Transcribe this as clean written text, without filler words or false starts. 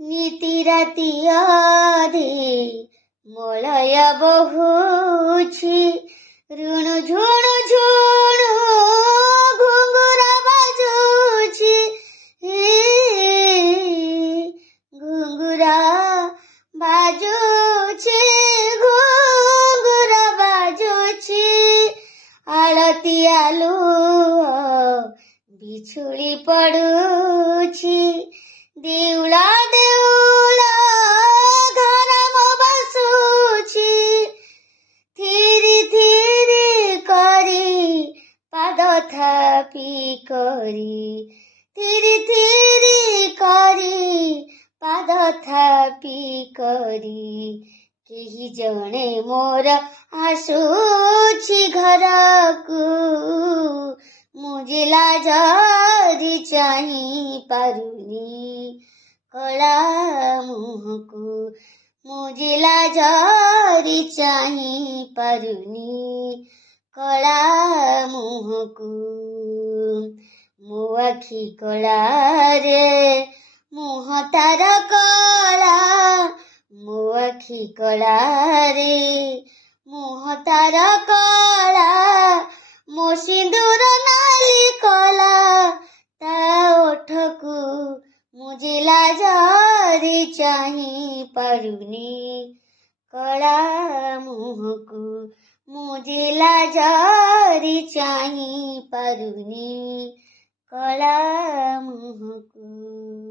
ନିତି ରାତି ଅଧେ ମଳୟ ବହୁଛି, ରୁଣୁ ଝୁଣୁ ଝୁଣୁ ଘୁଙ୍ଗୁରା ବାଜୁଛି, ଘୁଙ୍ଗୁରା ବାଜୁଛି, ଘୁଙ୍ଗୁରା ବାଜୁଛି, ଆଳତି ଆଲୁଅ ବିଛୁଳି ପଡୁଛି, ଦେଉଳ ଦେଉଳ ଘର ମୋ ବସୁଛି, ଥିରି ଥିରି କରି ପାଦ ଥାପି କରି, ଥିରି ଥିରି କରି ପାଦ ଥାପି କରି, କେହି ଜଣେ ମୋର ଆସୁଛି ଘରକୁ, ମୁଁ ଯେ ଲାଜରେ ଚାହିଁ ପାରୁନି କଳା ମୁହଁକୁ, ମୁଁ ଯେ ଲାଜରେ ଚାହିଁ ପାରୁନି କଳା ମୁହଁକୁ, ମୋ ଆଖି କଳାରେ ମୁହଁ ତାର କଳା, ମୋ ଆଖି କଳାରେ ମୁହଁ ତାର କଳା, ମୋ ସିନ୍ଦୁର ନାଲି କଳା, ତା ଓଠକୁ ମୁଁ ଯେ ଲାଜରେ ଚାହିଁ ପାରୁନି କଳା ମୁହଁକୁ, ମୁଁ ଯେ ଲାଜରେ ଚାହିଁ ପାରୁନି କଳା ମୁହଁକୁ।